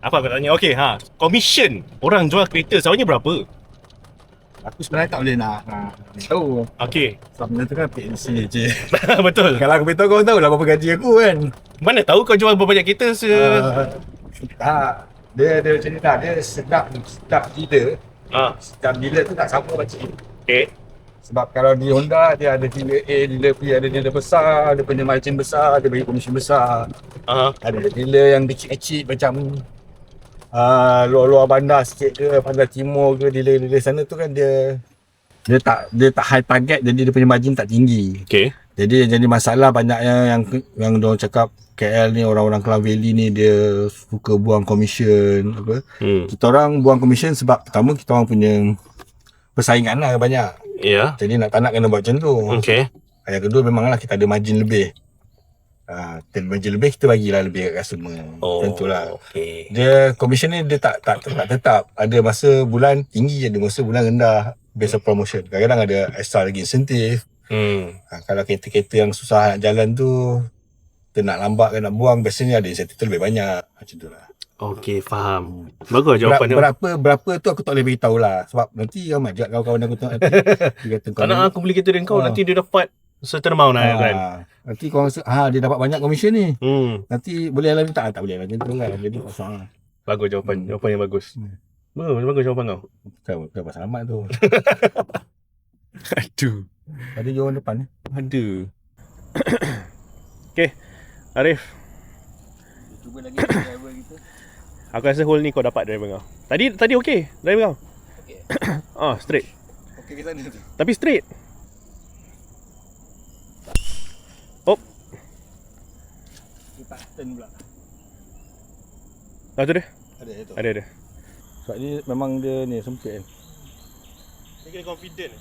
Apa aku nak tanya? Okay, commission orang jual kereta sebenarnya berapa? Aku sebenarnya tak boleh nak tahu. Okay. Sebab benda tu kan PNC je. Betul. Kalau aku beritahu kau tahu lah berapa gaji aku kan. Mana tahu kau jual berapa banyak kereta Tak. Dia macam ni tak. Dia sedap dealer. Sedap dealer tu tak sama macam ni. Okay. Sebab kalau di Honda dia ada dealer A, dealer B, ada dealer besar, ada punya margin besar, dia bagi komisi besar. Ada dealer yang kecil-kecil macam luar-luar bandar sikit ke, bandar timur ke, dealer-dealer sana tu kan dia tak high target, jadi dia punya margin tak tinggi. Okay. Jadi jadi masalah banyaknya yang diorang cakap KL ni, orang-orang Klang Valley ni dia suka buang commission apa. Kita orang buang commission sebab pertama kita orang punya persaingan lah banyak. Ya. Jadi nak tak nak kena buat macam tu. Okay. Yang kedua memanglah kita ada margin lebih. Margin lebih kita bagilah lebih kat customer. Tentulah. Okay. Dia commission ni dia tak tetap. Ada masa bulan tinggi, ada masa bulan rendah based on promotion. Kadang-kadang ada extra lagi insentif. Kalau kereta-kereta yang susah nak jalan tu, kita nak lambat kan nak buang, biasanya ada insentif tu lebih banyak. Macam tu lah. Okay, faham. Bagus jawapan dia. Berapa tu aku tak boleh beritahu lah. Sebab nanti ramai je kawan-kawan aku tengok nanti. Dia kata kau nak aku beli kereta dengan kau, nanti dia dapat certain amount lah kan. Nanti kau rasa dia dapat banyak komisen ni. Nanti boleh lah tak boleh lah. Macam tu kan. Jadi kosong lah. Bagus jawapan. Jawapan yang bagus. Bagus jawapan kau. Kau pasal selamat tu. Aduh. Ada jawapan depan ni. Ada. Okay. Arif, Cuba lagi driver kita. aku rasa hole ni kau dapat driver kau. Tadi okey driver kau. Okey. Straight. Okey ke sana tu. Tapi straight. Oh, Dia tak turn pula. tu dia. Ada tu. Ada. Sebab ni memang dia ni sempit kan. Ni kena confident.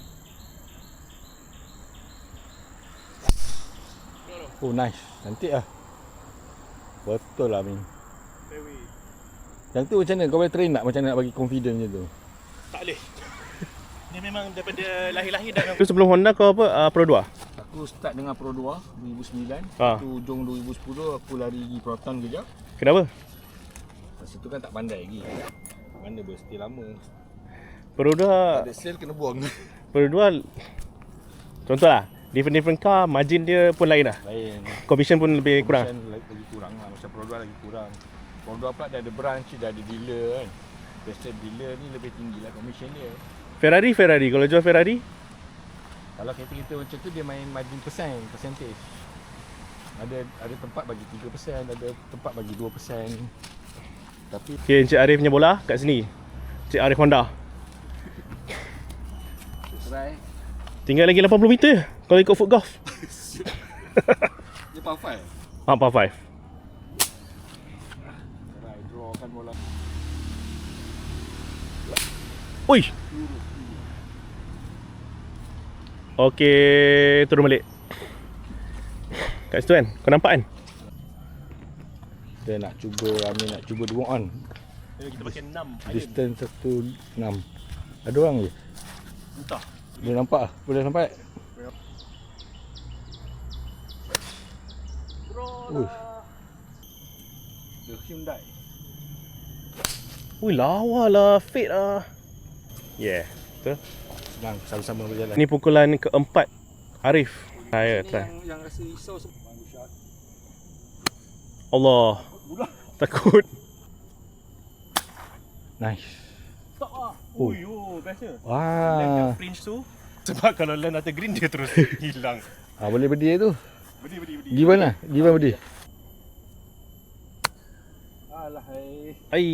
Oh nice. Cantik lah. Betul lah Min. Yang tu macam mana? Kau boleh train tak macam mana nak bagi confident macam tu? Tak boleh. Ni memang daripada lahir-lahir dah. Tu sebelum Honda kau apa? Pro 2? Aku start dengan Pro 2 2009. Ah. Tu hujung 2010 aku lari pergi Proton kejap. Kenapa? Masa tu kan tak pandai lagi. Mana boleh stay lama. Pro 2. Ada sale kena buang. Pro 2 contohlah, different car margin dia pun lain lah. Lain. Commission pun lebih kurang. Commission lagi kurang lah. Macam Pro 2 lagi kurang. Pro 2 pula dia ada branch, dia ada dealer kan. Biasa dealer ni lebih tinggi lah commission dia. Ferrari kalau jual Ferrari Kalau kereta-kereta macam tu dia main margin percentage. Ada tempat bagi 3%, ada tempat bagi 2%. Tapi okay, Encik Arif punya bola kat sini. Encik Arif Honda. try Tinggal lagi 80 meter kalau ikut foot golf. dia par 5. Par 5. Try draw kan bola. Ui. Okey, turun balik. Kat situ kan, kau nampak kan? Dia nak cuba dua on. Kita pakai 6 Distance 1.6. Ada orang je? Entah. Boleh nampak lah? Boleh sampai? The Hyundai. Ui, lawa lah, fade lah. Yeah, betul. Senang, sama-sama berjalan. Ni pukulan keempat Arif. Saya try. Yang rasa risau sebab shot. Allah. Takut. Nice. Tak ah. Oh. Ui, bestnya. Wah. Fringe tu. Sebab kalau land atas green dia terus hilang. Boleh berdiri tu. Berdiri. Given lah. Given berdiri. Alah hai. Ai,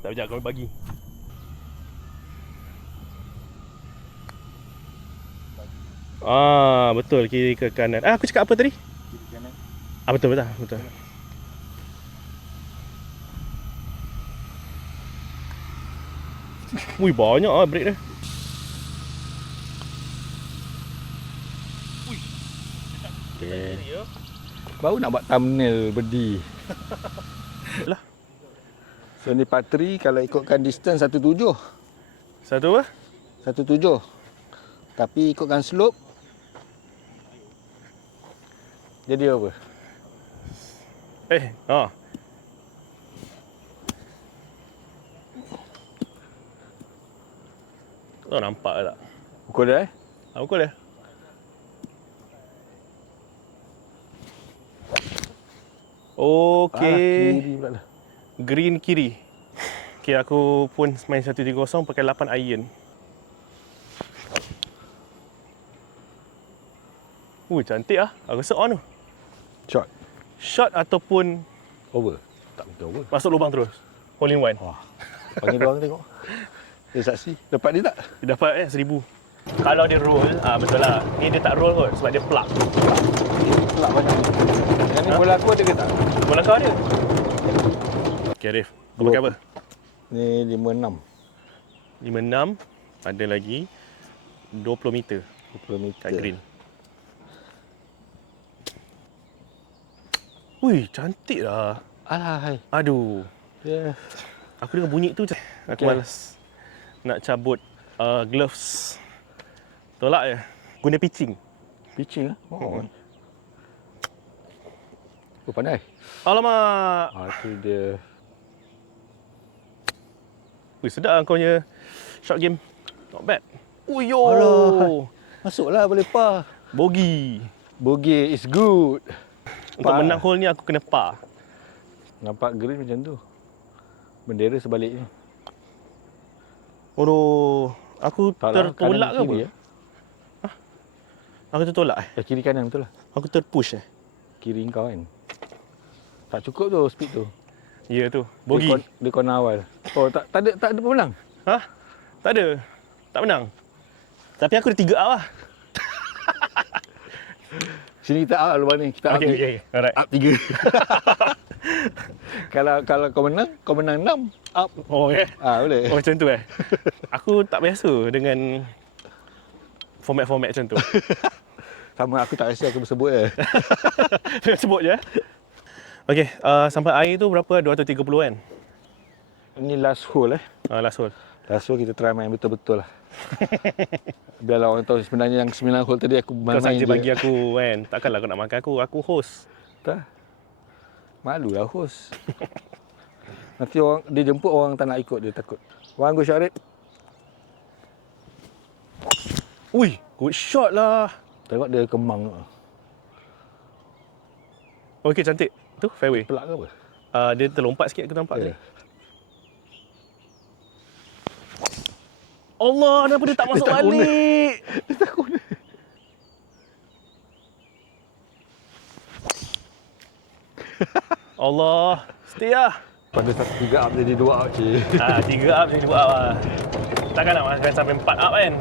tak bijak kau bagi. Betul, kiri ke kanan. Aku cakap apa tadi? Kiri kanan. Betul. Ui, banyak break dia. Okay. Baru nak buat thumbnail berdiri. Lah. So ni part 3 kalau ikutkan distance 17. Satu apa? 17. Tapi ikutkan slope jadi apa? Kau nampak tak? Pukul dia Pukul dia. Okey. Kiri pula lah. Green kiri. Okay, aku pun main 130 pakai 8 iron. Cantik lah. Aku rasa on tu. Shot ataupun Over. Tak betul over. masuk lubang terus. Hole in one. Wah. Panggil dia orang tengok. Dia saksi. Dapat dia tak? Dia dapat 1000. Kalau dia roll, betul lah. Ni dia tak roll kot sebab dia plug. Pelak banyak. Yang ni bola aku ada ke tak? Bola kau ada. Okay, Arif. Kau pakai apa? Ni 56. 56. Ada lagi 20 meter 20 meter. kat green. Ui, cantik lah. Alah hai. Aduh. Yeah. Aku dengar bunyi tu je. Aku malas nak cabut gloves. Tolak je. Guna pitching. Pitching ah. Oh. Oh pandai. Alamak. Itu dia. Ui, sedap lah kau punya short game. Not bad. Uyo. Alah. Masuklah boleh par. Bogey. Bogey is good. Untuk menang hole ni aku kena par. Nampak green macam tu. Bendera sebaliknya. Oh, aku tertolak ke apa? Ya? Aku tertolak Kiri kanan betul lah. Aku terpush Kiri kau kan. Tak cukup tu speed tu. Ya tu. Bogi. Dia corner awal. Oh, tak ada pemenang. Ha? Tak ada. Tak menang. Tapi aku ada 3 up lah. Sini kita up lepas ni. Kita up. Okay. Alright. Up 3. Kalau kau menang 6 up. Oh, okay. Boleh. Oh, macam tu Aku tak biasa dengan format-format macam tu. Sama aku tak rasa aku bersebut Sebut je. Okay, sampai air tu berapa? 230 kan? Ini last hole Last hole. Last hole kita try main betul-betul lah. Biarlah orang tahu sebenarnya yang 9 hole tadi aku main Kau saja je. bagi aku kan. Takkanlah kau nak makan aku. Aku host. Tak. Malulah host. Nanti dia jemput orang tak nak ikut, dia takut. One go Syarif. Ui, good shot lah. Tengok dia kembang. Okay, cantik. Tu fairway. Pelak ke apa? Dia terlompat sikit, aku nampak tadi. Allah, kenapa dia tak masuk balik? Dia tak guna. Allah, stay lah. Pada 3 up jadi 2 up cik. 3 up jadi 2 up lah. Takkan nak makan sampai 4 up kan?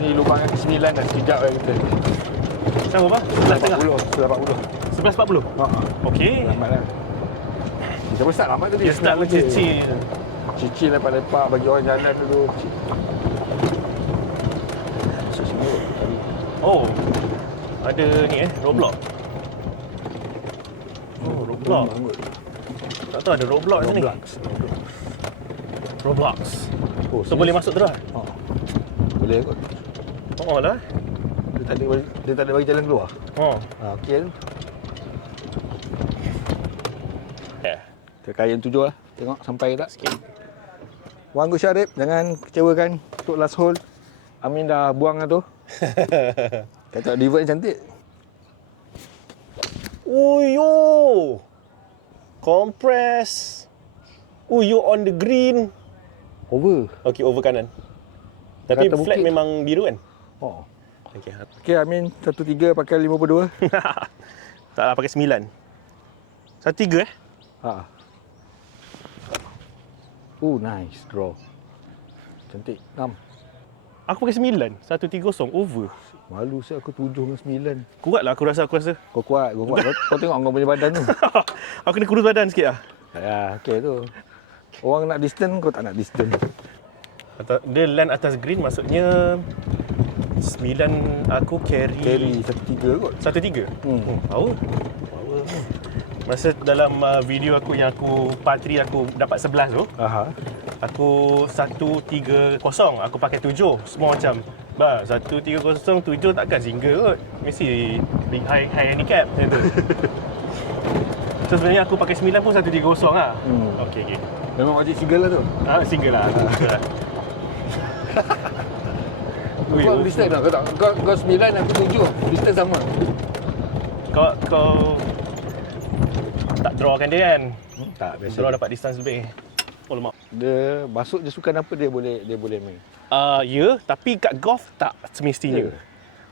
Ni lubang yang ke-9 dah sekejap kita. Macam berapa? 11.40. 11.40? Okey. Lambat lah. Kita pun start lambat tadi. Dia start mencicil. Cicil lepak-lepak bagi orang jalan dulu. Masuk sini tadi. Oh. Ada ni roadblock. Oh, roadblock. Tak tahu ada roadblock kat sini. Roblox. Oh, so boleh masuk terus? Boleh kot. Oh lah. Dia tak ada bagi jalan keluar. Okey tu. Kita kain 7 lah. Tengok sampai tak sikit. One go Syarif, jangan kecewakan untuk last hole. Amin dah buang lah tu. Kata divert yang cantik. Uyo. Compress. Uyo on the green. Over. Okey, over kanan. Tapi Kata flag bukit. memang biru kan? Oh. Okey. Okey Amin, 1-3 pakai 52. Taklah pakai 9. 1-3 Nice draw. Cantik. 6. Aku pakai 9. 1-3-0 over. Malu saya aku 7 dengan 9. Kuatlah aku rasa. Kau kuat. Kau tengok kau punya badan tu. Aku kena kurus badan sikit lah. Ya, okey tu. Orang nak distance, kau tak nak distance. Dia land atas green maksudnya 9 aku carry 1-3 kot. 1-3? Power. Masa dalam video aku yang aku part 3 aku dapat 11 tu. Aku 1-3-0, aku pakai 7. Semua macam 1-3-0, 7 takkan single kot. Mesti big high handicap macam tu. So sebenarnya aku pakai 9 pun 1-3-0 lah. Okey. Memang wajib single lah tu. Single lah. Kau distance tak? Kau 9, aku 7. Distance sama. Kau tak drawkan dia kan? Tak, biasa. Draw dapat distance lebih. Oh lemak. Dia masuk je sukan apa dia boleh main. Ya, tapi kat golf tak semestinya.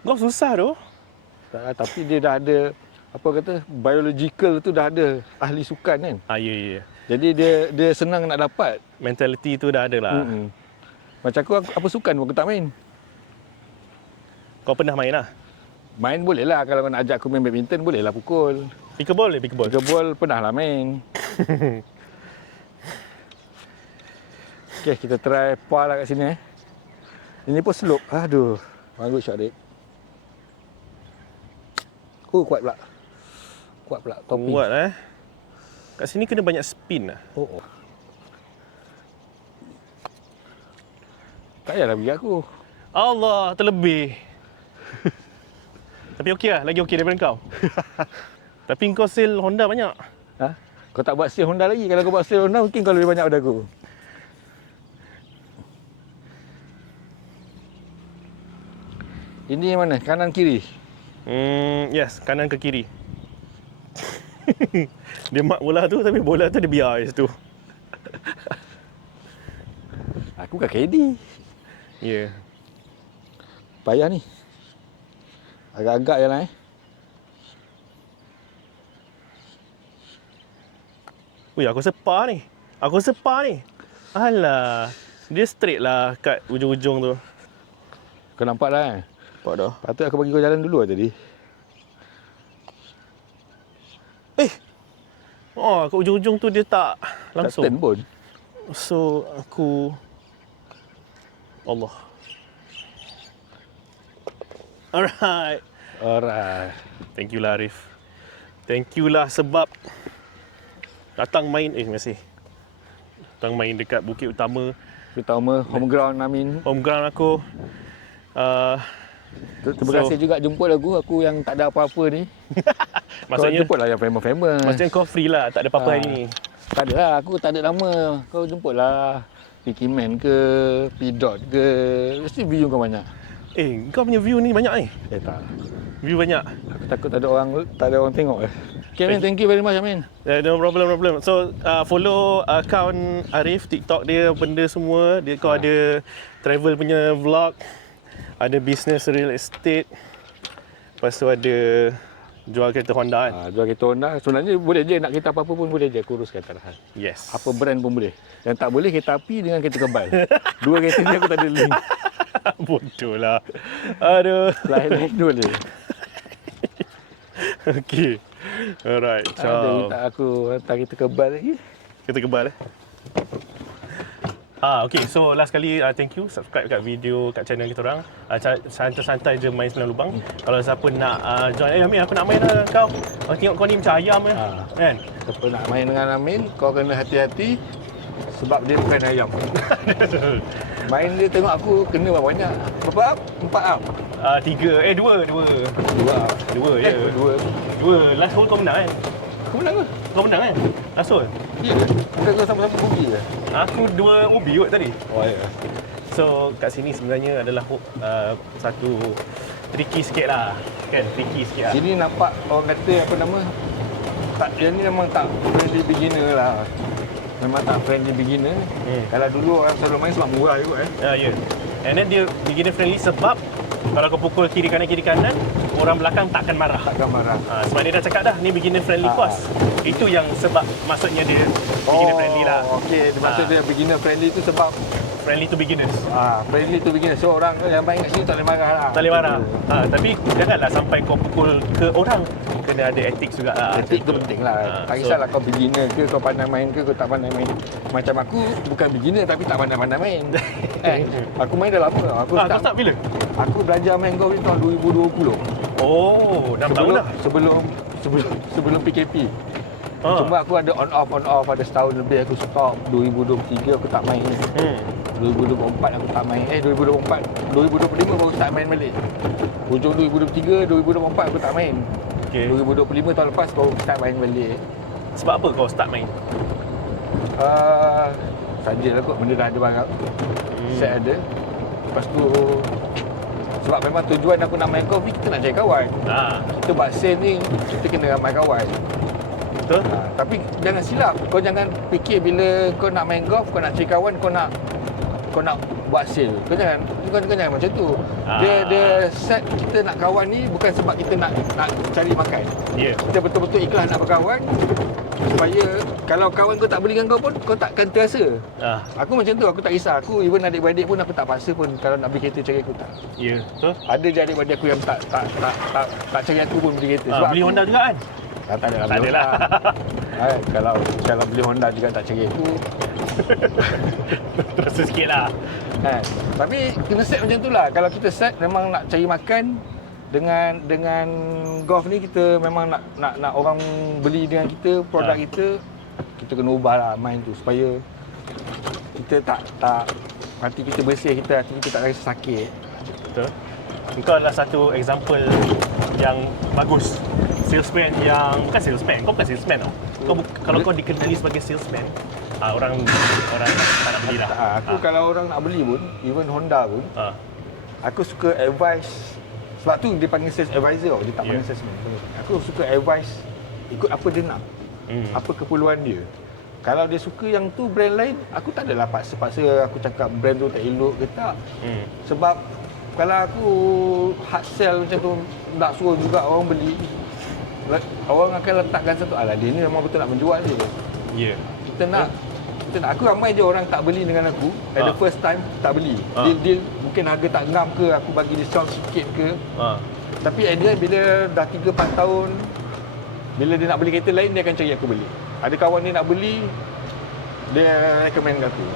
Golf susah tu. Tak, tapi dia dah ada apa kata biological tu dah ada ahli sukan kan. Ya. Jadi dia senang nak dapat. Mentality tu dah ada lah. Macam aku apa sukan pun aku tak main. Kau pernah main lah? Main boleh lah. Kalau kau nak ajak aku main badminton boleh lah pukul. Pickleball. Pickleball pernah lah main. Okey, kita try par lah kat sini. Ini pun slope. Aduh. One good shot dia. Kuat pula. Topping. Kuat Kat sini kena banyak spin lah. Tak payahlah bagi aku. Allah, terlebih. Tapi okey lah, lagi okey daripada kau. Tapi kau sale Honda banyak. Kau tak buat sale Honda lagi. Kalau kau buat sale Honda mungkin kau lebih banyak daripada aku. Ini yang mana? Kanan kiri? Yes, kanan ke kiri. Dia mark bola tu tapi bola tu dia biar je tu. Aku kat KD. Ya. Payah ni. Agak-agak je lah Ui, aku sepa ni. Alah. Dia straight lah kat ujung-ujung tu. Kau nampak dah kan? Nampak dah. Patut aku bagi kau jalan dulu lah tadi. Oh, kat ujung-ujung tu dia tak langsung. Tak turn pun. So, aku... Allah. Alright. Thank you lah, Arif. Thank you lah sebab datang main, masih. Datang main dekat Bukit Utama. Home ground Amin. Home ground aku. Terima kasih juga jemput aku yang tak ada apa-apa ni. Maksudnya, kau jemput lah yang famous. Maksudnya kau free lah, tak ada apa-apa hari ni. Tak ada lah, aku tak ada nama. Kau jemput lah. Picky Man ke, P-Dot ke. Mesti view kau banyak. Kau punya view ni banyak ni? Tak. View banyak. Aku takut tak ada orang tengok. Okay, Amin, thank you very much, Amin. No problem. So, follow account Arif, TikTok dia, benda semua. Dia kau ada travel punya vlog, ada business real estate. Lepas tu ada jual kereta Honda kan? Jual kereta Honda. Sebenarnya boleh je, nak kereta apa-apa pun boleh je aku uruskan tarahan. Yes. Apa brand pun boleh. Yang tak boleh kereta api dengan kereta kebal. Dua kereta ni aku tak ada link. Bodoh lah. Aduh. Lain-lain boleh. Okay. Alright. Ada minta aku hantar kereta kebal lagi. Kereta kebal okay, so last kali thank you, subscribe kat video kat channel kita orang. Santai-santai je main 9 lubang. Kalau siapa nak join, Amin aku nak main dengan kau. Aku tengok kau ni macam ayam kan. Siapa nak main dengan Amin, kau kena hati-hati sebab dia bukan ayam. Main dia tengok aku kena banyak. Berapa? 4 up. 3, 2 ya. 2. Last hole kau menang kan? Kau menang ke? Kau menang kan? Last hole? Ya ke? Bukan kau sama-sama rugi ke? Aku 2 ubi kot tadi. Oh ya. So kat sini sebenarnya adalah satu tricky sikit lah. Kan? Tricky sikit lah. Sini nampak orang kata apa nama, tak, yang ni memang tak friendly beginner lah. Memang tak friendly beginner. Kalau dulu orang selalu main sebab murah juga Ya. And then dia beginner friendly sebab kalau kau pukul kiri kanan, orang belakang takkan marah. Sebab dia dah cakap dah, ni beginner friendly course. Itu yang sebab maksudnya dia beginner friendly lah. Okey, maksud dia beginner friendly tu sebab friendly to beginners. Friendly to beginners. So orang yang main kat sini tak boleh marah lah. Tak boleh marah. Tapi janganlah sampai kau pukul ke orang. Kena ada etik juga lah. Etik tu penting lah. Tak kisahlah kau beginner ke, kau pandai main ke, kau tak pandai main. Macam aku bukan beginner tapi tak pandai-pandai main. Aku main dah lama. Aku start bila? Aku belajar main golf ni tahun 2020. Oh, dah tahun dah. Sebelum PKP. Cuma aku ada on off ada setahun lebih aku stop. 2023 aku tak main. 2024 aku tak main. 2025 baru start main balik. Hujung 2023, 2024 aku tak main. Okay. 2025 tahun lepas baru start main balik. Sebab apa kau start main? Sajalah kot, benda dah ada barang. Set ada. Lepas tu sebab memang tujuan aku nak main golf ni kita nak cari kawan. Kita buat sale ni kita kena ramai kawan. Betul? Tapi jangan silap. Kau jangan fikir bila kau nak main golf, kau nak cari kawan, kau nak buat sale. Kau jangan macam tu. Dia set kita nak kawan ni bukan sebab kita nak cari makan. Kita betul-betul ikhlas nak berkawan supaya kalau kawan kau tak belikan kau pun kau takkan terasa. Aku macam tu, aku tak kisah. Aku even adik-beradik pun aku tak paksa pun kalau nak beli kereta cari aku tak. Ya, betul. Ada je adik-beradik aku yang tak cari aku pun beli kereta. Sebab beli Honda juga kan? Tak ada lah. Kalau beli Honda juga tak cari aku. Terasa sikit lah. Tapi kena set macam tu lah. Kalau kita set memang nak cari makan dengan golf ni, kita memang nak orang beli dengan kita, produk kita kena ubah lah main tu supaya kita tak hati kita bersih, hati kita tak rasa sakit. Betul. Kau adalah satu example yang bagus. Salesman yang bukan salesman. Kau bukan salesman tau. Kalau kau dikenali sebagai salesman, orang tak nak beli lah. Aku kalau orang nak beli pun, even Honda pun, aku suka advice. Sebab tu dia panggil sales advisor, dia tak panggil salesman. Aku suka advice ikut apa dia nak. Apa keperluan dia. Kalau dia suka yang tu brand lain, aku tak adalah paksa-paksa aku cakap brand tu tak elok ke tak. Sebab kalau aku hard sell macam tu, nak suruh juga orang beli, orang akan letakkan satu, alah dia ni memang betul nak menjual je. Ya. Kita nak, aku ramai je orang tak beli dengan aku. At the first time tak beli. Dia mungkin harga tak ngam ke, aku bagi discount sikit ke. Tapi at the end, bila dah 3-4 tahun, bila dia nak beli kereta lain, dia akan cari aku beli. Ada kawan dia nak beli, dia recommend kat aku.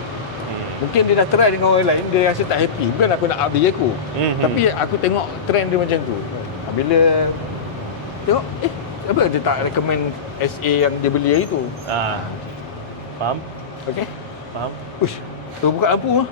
Mungkin dia dah try dengan orang lain, dia rasa tak happy. Bukan aku nak update aku. Tapi aku tengok trend dia macam tu. Bila tengok, apa dia tak recommend SA yang dia beli hari tu? Faham? Okay? Faham? Uish, tu buka lampu.